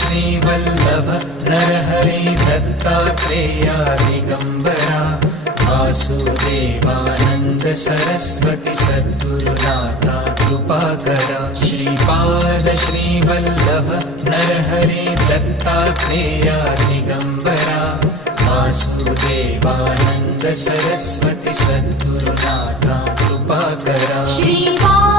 Shrivallabh Narhare Dattatreya Digambara Vasudevanand Saraswati सद्गुरुनाथा कृपाकरा Shripad Shrivallabh Narhare Dattatreya Digambara Vasudevanand Saraswati सद्गुरुनाथा कृपाकरा Shripad